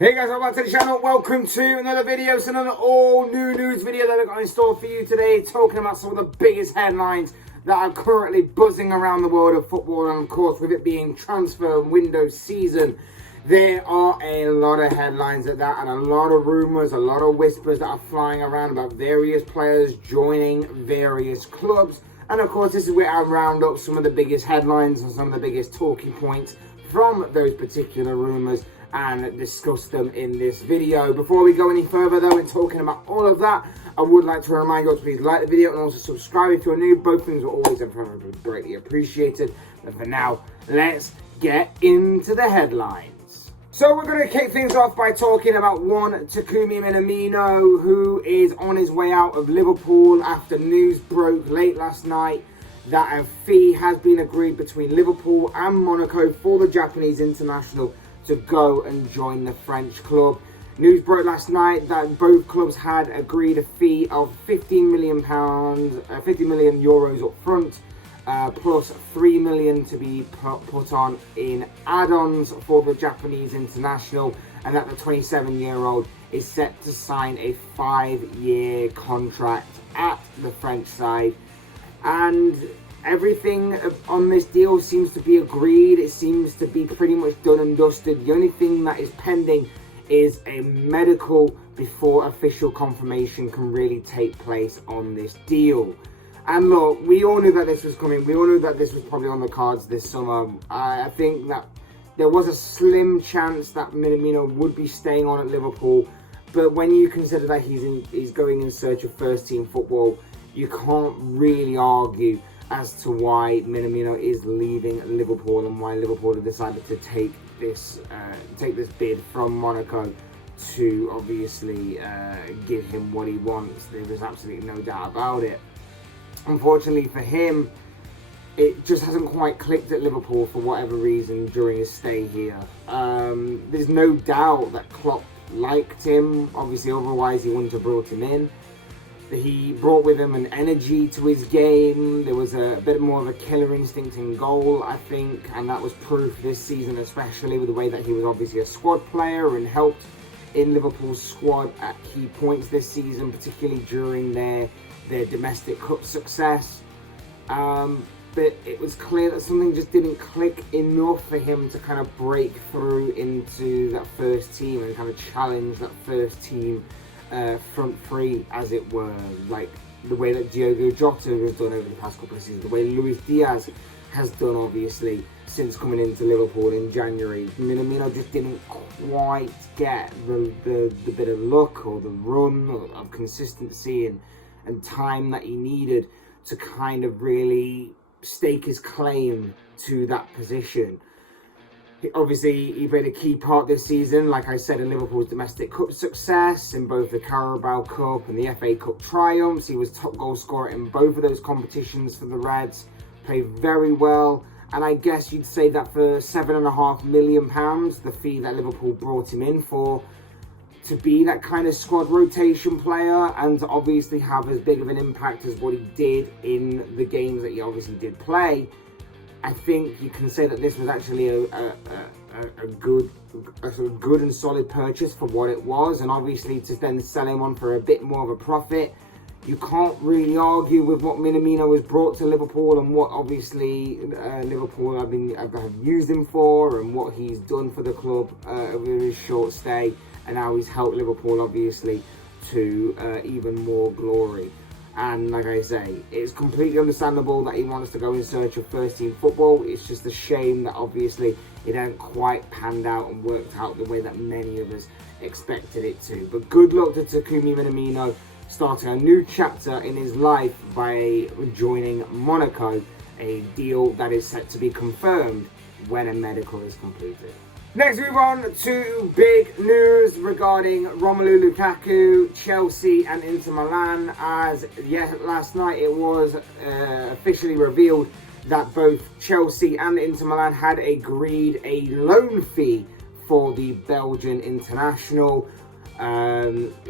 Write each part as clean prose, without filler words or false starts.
Hey guys, welcome back to the channel. Welcome to another video. It's another all new news video that I've got in store for you today, talking about some of the biggest headlines that are currently buzzing around the world of football. And of course, with it being transfer window season, there are a lot of headlines at that, and a lot of rumors, a lot of whispers that are flying around about various players joining various clubs. And of course, this is where I round up some of the biggest headlines and some of the biggest talking points from those particular rumors and discuss them in this video. Before we go any further though in talking about all of that, I would like to remind you to please like the video and also subscribe if you're new. Both things are always and forever greatly appreciated. But for now, let's get into the headlines. So we're going to kick things off by talking about one Takumi Minamino, who is on his way out of Liverpool after news broke late last night that a fee has been agreed between Liverpool and Monaco for the Japanese international to go and join the French club. News broke last night that both clubs had agreed a fee of £50 million up front, plus £3 million to be put on in add-ons for the Japanese international, and that the 27-year-old is set to sign a 5-year contract at the French side. And everything on this deal seems to be agreed. It seems to be pretty much done and dusted. The only thing that is pending is a medical before official confirmation can really take place on this deal. And look, we all knew that this was coming. We all knew that this was probably on the cards this summer. I think that there was a slim chance that Minamino would be staying on at Liverpool. But when you consider that he's going in search of first-team football, you can't really argue as to why Minamino is leaving Liverpool and why Liverpool have decided to take this bid from Monaco to obviously give him what he wants. There is absolutely no doubt about it. Unfortunately for him, it just hasn't quite clicked at Liverpool for whatever reason during his stay here. There's no doubt that Klopp liked him. Obviously, otherwise he wouldn't have brought him in. He brought with him an energy to his game. There was a bit more of a killer instinct in goal, I think, and that was proof this season, especially with the way that he was obviously a squad player and helped in Liverpool's squad at key points this season, particularly during their domestic cup success. But it was clear that something just didn't click enough for him to kind of break through into that first team and kind of challenge that first team front three, as it were, like the way that Diogo Jota has done over the past couple of seasons, the way Luis Diaz has done, obviously, since coming into Liverpool in January. Minamino just didn't quite get the bit of luck or the run of consistency and time that he needed to kind of really stake his claim to that position. Obviously, he played a key part this season, like I said, in Liverpool's domestic cup success, in both the Carabao Cup and the FA Cup triumphs. He was top goal scorer in both of those competitions for the Reds. Played very well, and I guess you'd say that for £7.5 million, the fee that Liverpool brought him in for, to be that kind of squad rotation player and to obviously have as big of an impact as what he did in the games that he obviously did play, I think you can say that this was actually a good and solid purchase for what it was, and obviously to then sell him on for a bit more of a profit. You can't really argue with what Minamino has brought to Liverpool and what obviously Liverpool have used him for and what he's done for the club over his short stay, and how he's helped Liverpool obviously to even more glory. And like I say, it's completely understandable that he wants to go in search of first-team football. It's just a shame that obviously it hadn't quite panned out and worked out the way that many of us expected it to. But good luck to Takumi Minamino, starting a new chapter in his life by joining Monaco, a deal that is set to be confirmed when a medical is completed. Next, move on to big news regarding Romelu Lukaku, Chelsea and Inter Milan, as last night it was officially revealed that both Chelsea and Inter Milan had agreed a loan fee for the Belgian international.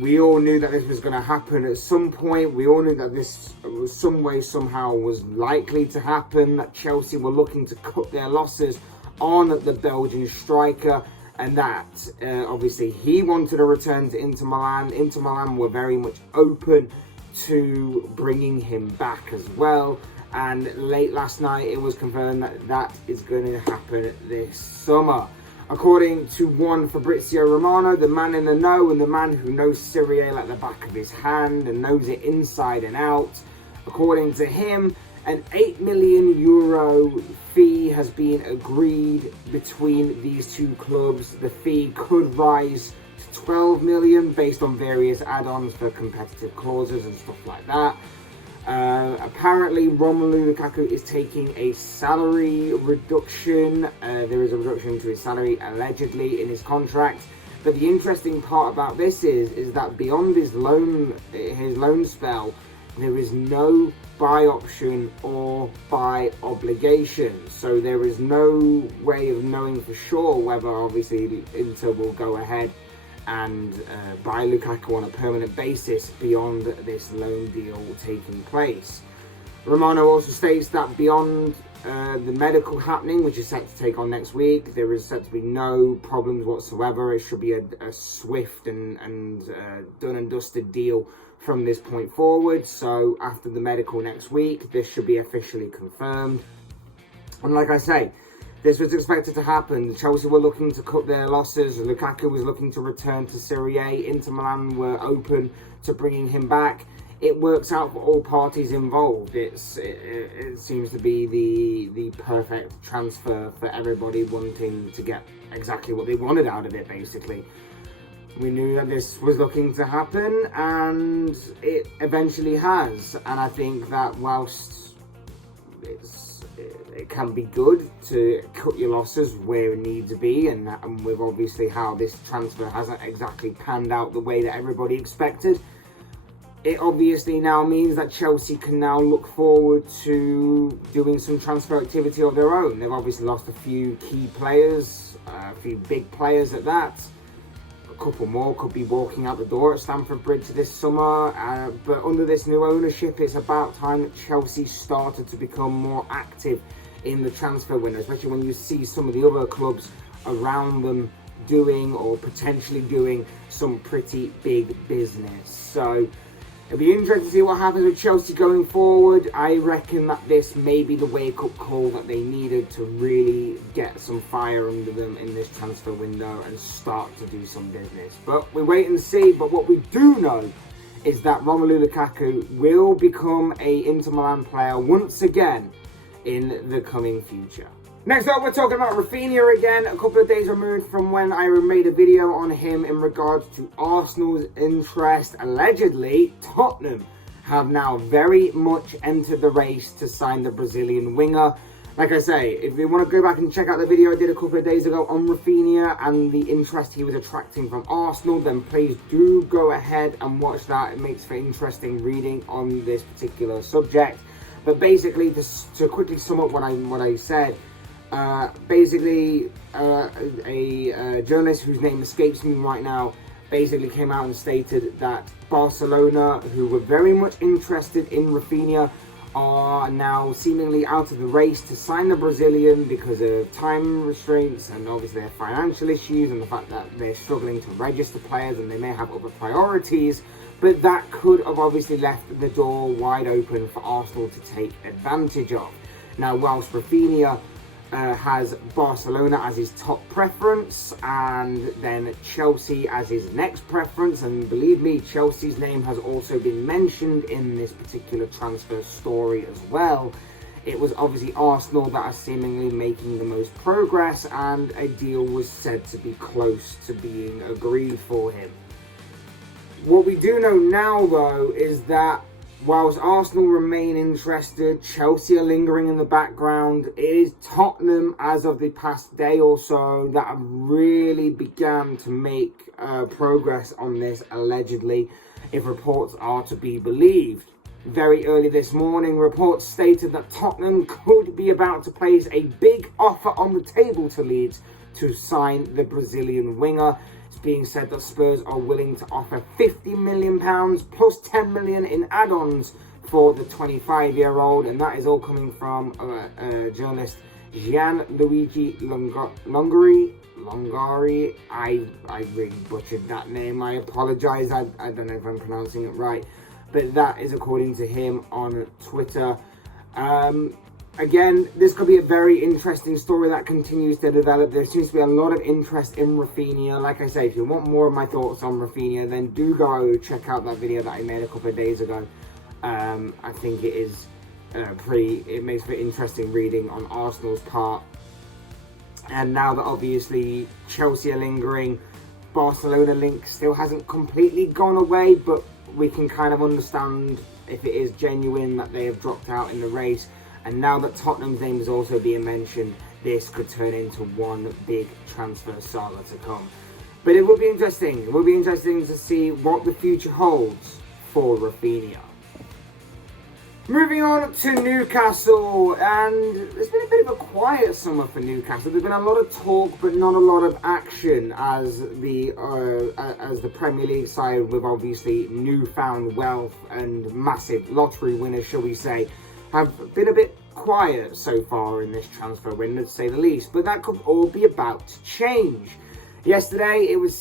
We all knew that this was going to happen at some point. We all knew that this was some way, somehow was likely to happen, that Chelsea were looking to cut their losses on the Belgian striker, and that obviously he wanted a return to Inter Milan. Inter Milan were very much open to bringing him back as well. And late last night, it was confirmed that that is going to happen this summer. According to one Fabrizio Romano, the man in the know and the man who knows Serie A like the back of his hand and knows it inside and out, according to him, an €8 million fee has been agreed between these two clubs. The fee could rise to 12 million based on various add-ons for competitive clauses and stuff like that. Apparently, Romelu Lukaku is taking a salary reduction. There is a reduction to his salary allegedly in his contract. But the interesting part about this is that beyond his loan spell, there is no buy option or buy obligation. So there is no way of knowing for sure whether obviously Inter will go ahead and buy Lukaku on a permanent basis beyond this loan deal taking place. Romano also states that beyond the medical happening, which is set to take on next week, there is set to be no problems whatsoever. It should be a swift and done and dusted deal from this point forward. So after the medical next week, this should be officially confirmed. And like I say, this was expected to happen. Chelsea were looking to cut their losses. Lukaku was looking to return to Serie A. Inter Milan were open to bringing him back. It works out for all parties involved. It seems to be the perfect transfer for everybody wanting to get exactly what they wanted out of it, basically. We knew that this was looking to happen, and it eventually has. And I think that whilst it can be good to cut your losses where it needs to be, and with obviously how this transfer hasn't exactly panned out the way that everybody expected, it obviously now means that Chelsea can now look forward to doing some transfer activity of their own. They've obviously lost a few key players, a few big players at that. A couple more could be walking out the door at Stamford Bridge this summer, but under this new ownership, it's about time that Chelsea started to become more active in the transfer window, especially when you see some of the other clubs around them doing or potentially doing some pretty big business. So it'll be interesting to see what happens with Chelsea going forward. I reckon that this may be the wake-up call that they needed to really get some fire under them in this transfer window and start to do some business. But we wait and see. But what we do know is that Romelu Lukaku will become a Inter Milan player once again in the coming future. Next up, we're talking about Rafinha again, a couple of days removed from when I made a video on him in regards to Arsenal's interest. Allegedly, Tottenham have now very much entered the race to sign the Brazilian winger. Like I say, if you want to go back and check out the video I did a couple of days ago on Rafinha and the interest he was attracting from Arsenal, then please do go ahead and watch that. It makes for interesting reading on this particular subject. But basically, to quickly sum up what I said, basically, a journalist whose name escapes me right now basically came out and stated that Barcelona, who were very much interested in Rafinha, are now seemingly out of the race to sign the Brazilian because of time restraints and obviously their financial issues and the fact that they're struggling to register players and they may have other priorities. But that could have obviously left the door wide open for Arsenal to take advantage of. Now, whilst Rafinha has Barcelona as his top preference and then Chelsea as his next preference, and believe me, Chelsea's name has also been mentioned in this particular transfer story as well, it was obviously Arsenal that are seemingly making the most progress, and a deal was said to be close to being agreed for him. What we do know now, though, is that whilst Arsenal remain interested, Chelsea are lingering in the background. It is Tottenham, as of the past day or so, that have really began to make progress on this, allegedly, if reports are to be believed. Very early this morning, reports stated that Tottenham could be about to place a big offer on the table to Leeds to sign the Brazilian winger. It's being said that Spurs are willing to offer £50 million plus $10 million in add-ons for the 25-year-old, and that is all coming from journalist Gianluigi Longori. Longari. I really butchered that name. I apologize. I don't know if I'm pronouncing it right, but that is according to him on Twitter. Again, this could be a very interesting story that continues to develop. There seems to be a lot of interest in Rafinha. Like I say, if you want more of my thoughts on Rafinha, then do go check out that video that I made a couple of days ago. I think it is it makes for interesting reading on Arsenal's part. And now that obviously Chelsea are lingering, Barcelona link still hasn't completely gone away, but we can kind of understand if it is genuine that they have dropped out in the race. And now that Tottenham's name is also being mentioned, this could turn into one big transfer saga to come. But it will be interesting. It will be interesting to see what the future holds for Rafinha. Moving on to Newcastle, and there's been a bit of a quiet summer for Newcastle. There's been a lot of talk, but not a lot of action as the Premier League side, with obviously newfound wealth and massive lottery winners, shall we say, have been a bit quiet so far in this transfer window, to say the least. But that could all be about to change. Yesterday, it was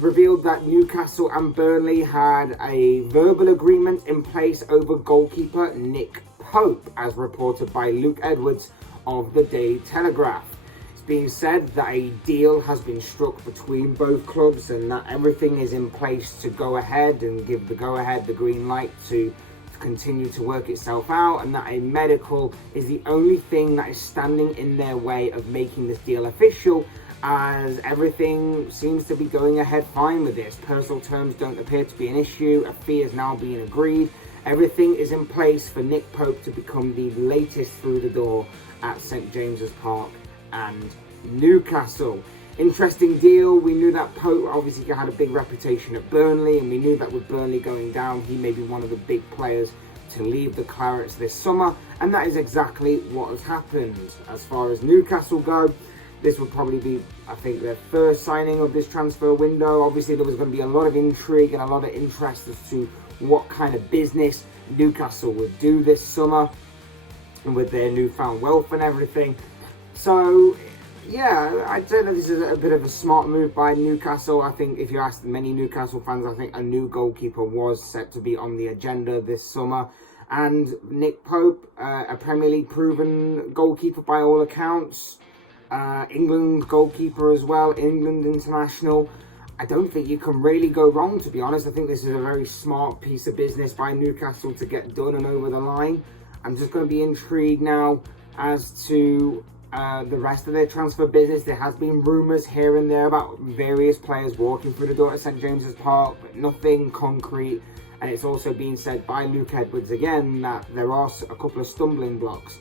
revealed that Newcastle and Burnley had a verbal agreement in place over goalkeeper Nick Pope, as reported by Luke Edwards of the Daily Telegraph. It's being said that a deal has been struck between both clubs and that everything is in place to go ahead and give the go-ahead, the green light to continue to work itself out, and that a medical is the only thing that is standing in their way of making this deal official, as everything seems to be going ahead fine with this. Personal terms don't appear to be an issue. A fee is now being agreed. Everything is in place for Nick Pope to become the latest through the door at St James's Park and Newcastle. Interesting deal. We knew that Pope obviously had a big reputation at Burnley, and we knew that with Burnley going down, he may be one of the big players to leave the Clarets this summer, and that is exactly what has happened. As far as Newcastle go, this would probably be, I think, their first signing of this transfer window. Obviously, there was going to be a lot of intrigue and a lot of interest as to what kind of business Newcastle would do this summer, and with their newfound wealth and everything. So yeah, I'd say that this is a bit of a smart move by Newcastle. I think if you ask many Newcastle fans, I think a new goalkeeper was set to be on the agenda this summer. And Nick Pope, a Premier League proven goalkeeper by all accounts. England goalkeeper as well, England international. I don't think you can really go wrong, to be honest. I think this is a very smart piece of business by Newcastle to get done and over the line. I'm just going to be intrigued now as to the rest of their transfer business. There has been rumours here and there about various players walking through the door at St James's Park, but nothing concrete. And it's also been said by Luke Edwards again that there are a couple of stumbling blocks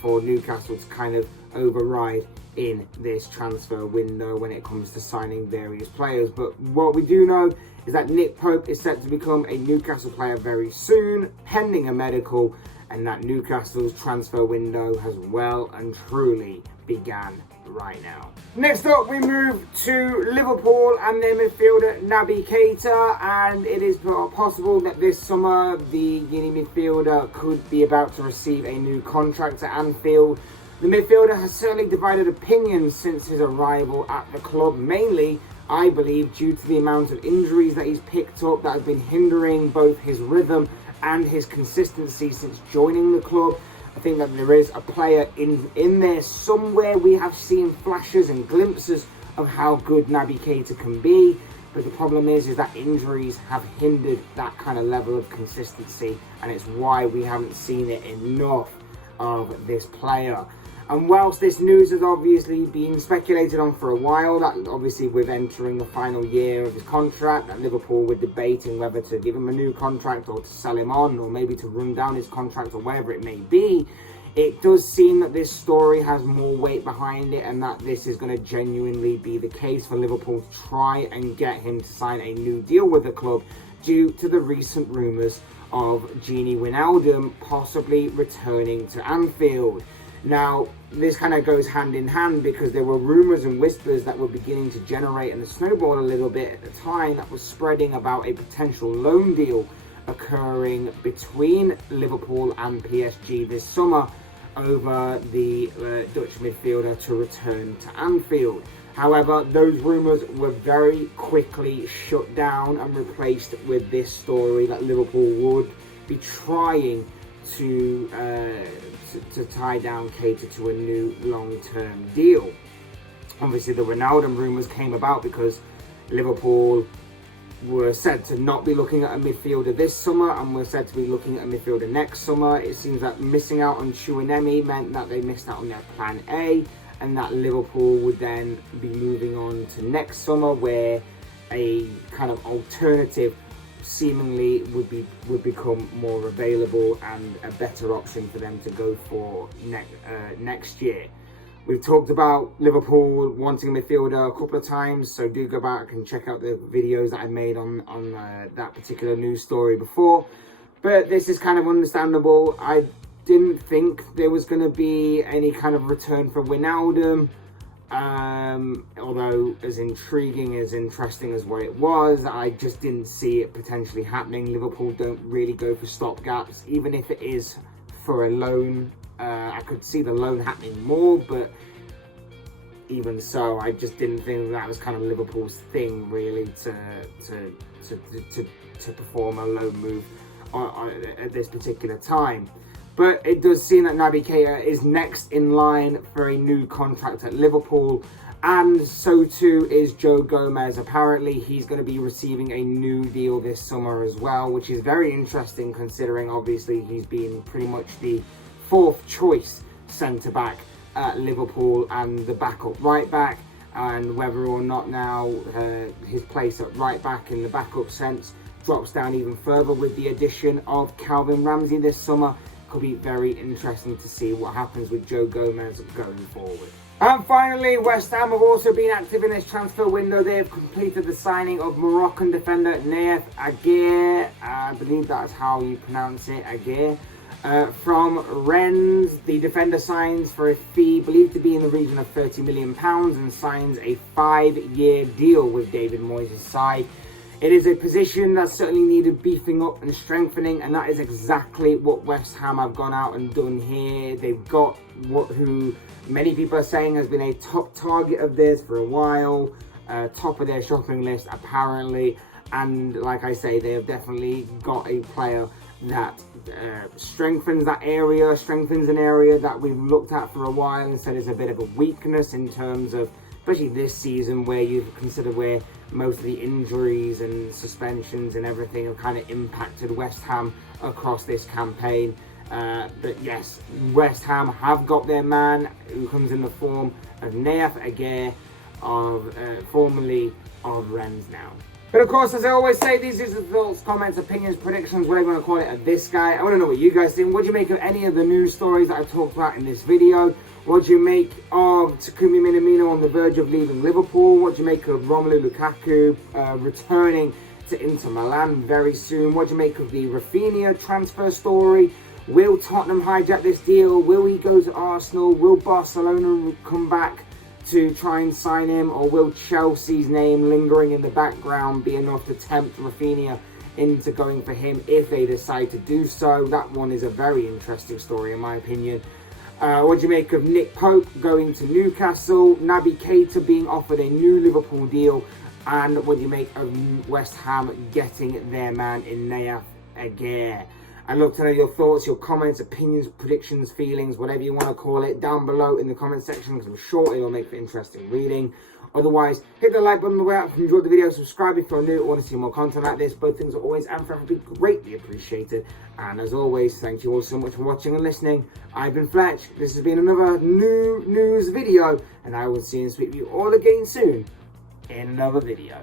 for Newcastle to kind of override in this transfer window when it comes to signing various players. But what we do know is that Nick Pope is set to become a Newcastle player very soon, pending a medical, and that Newcastle's transfer window has well and truly began right now. Next up, we move to Liverpool and their midfielder Naby Keita, and it is possible that this summer the Guinea midfielder could be about to receive a new contract at Anfield. The midfielder has certainly divided opinions since his arrival at the club, mainly, I believe, due to the amount of injuries that he's picked up that has been hindering both his rhythm and his consistency since joining the club. I think that there is a player in there somewhere. We have seen flashes and glimpses of how good Naby Keita can be, but the problem is that injuries have hindered that kind of level of consistency, and it's why we haven't seen it enough of this player. And whilst this news has obviously been speculated on for a while, that obviously with entering the final year of his contract, that Liverpool were debating whether to give him a new contract or to sell him on, or maybe to run down his contract or whatever it may be, it does seem that this story has more weight behind it, and that this is going to genuinely be the case for Liverpool to try and get him to sign a new deal with the club, due to the recent rumours of Gini Wijnaldum possibly returning to Anfield. Now, this kind of goes hand in hand because there were rumours and whispers that were beginning to generate and snowball a little bit at the time that was spreading about a potential loan deal occurring between Liverpool and PSG this summer over the Dutch midfielder to return to Anfield. However, those rumours were very quickly shut down and replaced with this story that Liverpool would be trying to tie down Keita to a new long-term deal. Obviously, the Ronaldo rumours came about because Liverpool were said to not be looking at a midfielder this summer and were said to be looking at a midfielder next summer. It seems that missing out on Chouinemi meant that they missed out on their plan A, and that Liverpool would then be moving on to next summer, where a kind of alternative seemingly would become more available and a better option for them to go for next year. We've talked about Liverpool wanting a midfielder a couple of times, so do go back and check out the videos that I made on that particular news story before. But this is kind of understandable. I didn't think there was going to be any kind of return for Wijnaldum, although as intriguing, as interesting as what it was, I just didn't see it potentially happening. Liverpool don't really go for stopgaps, even if it is for a loan. I could see the loan happening more, but even so, I just didn't think that was kind of Liverpool's thing, really, to perform a loan move at this particular time. But it does seem that Naby Keita is next in line for a new contract at Liverpool, and so too is Joe Gomez. Apparently, he's going to be receiving a new deal this summer as well, which is very interesting considering obviously he's been pretty much the fourth choice centre-back at Liverpool and the backup right-back, and whether or not now his place at right-back in the backup sense drops down even further with the addition of Calvin Ramsey this summer. Could be very interesting to see what happens with Joe Gomez going forward. And finally, West Ham have also been active in this transfer window. They have completed the signing of Moroccan defender Nayef Aguirre. I believe that's how you pronounce it, Aguirre. From Rennes, the defender signs for a fee believed to be in the region of £30 million and signs a 5-year deal with David Moyes' side. It is a position that certainly needed beefing up and strengthening, and that is exactly what West Ham have gone out and done here. They've got who many people are saying has been a top target of theirs for a while, top of their shopping list apparently, and like I say, they have definitely got a player that strengthens an area that we've looked at for a while and said is a bit of a weakness in terms of, especially this season, where you consider where most of the injuries and suspensions and everything have kind of impacted West Ham across this campaign. But yes, West Ham have got their man, who comes in the form of Nayef Aguirre, formerly of Rennes now. But of course, as I always say, these are the thoughts, comments, opinions, predictions, whatever you want to call it, of this guy. I want to know what you guys think. What do you make of any of the news stories that I talked about in this video? What do you make of Takumi Minamino on the verge of leaving Liverpool? What do you make of Romelu Lukaku returning to Inter Milan very soon? What do you make of the Rafinha transfer story? Will Tottenham hijack this deal? Will he go to Arsenal? Will Barcelona come back to try and sign him? Or will Chelsea's name lingering in the background be enough to tempt Rafinha into going for him if they decide to do so? That one is a very interesting story in my opinion. What do you make of Nick Pope going to Newcastle, Naby Keita being offered a new Liverpool deal, and what do you make of West Ham getting their man in Nayef Aguirre? I'd love to know your thoughts, your comments, opinions, predictions, feelings, whatever you want to call it, down below in the comment section, because I'm sure it'll make for interesting reading. Otherwise, hit the like button on the way out if you enjoyed the video, subscribe if you're new or want to see more content like this. Both things are always and forever be greatly appreciated. And as always, thank you all so much for watching and listening. I've been Fletch, this has been another New-Newz video, and I will see and speak to you all again soon in another video.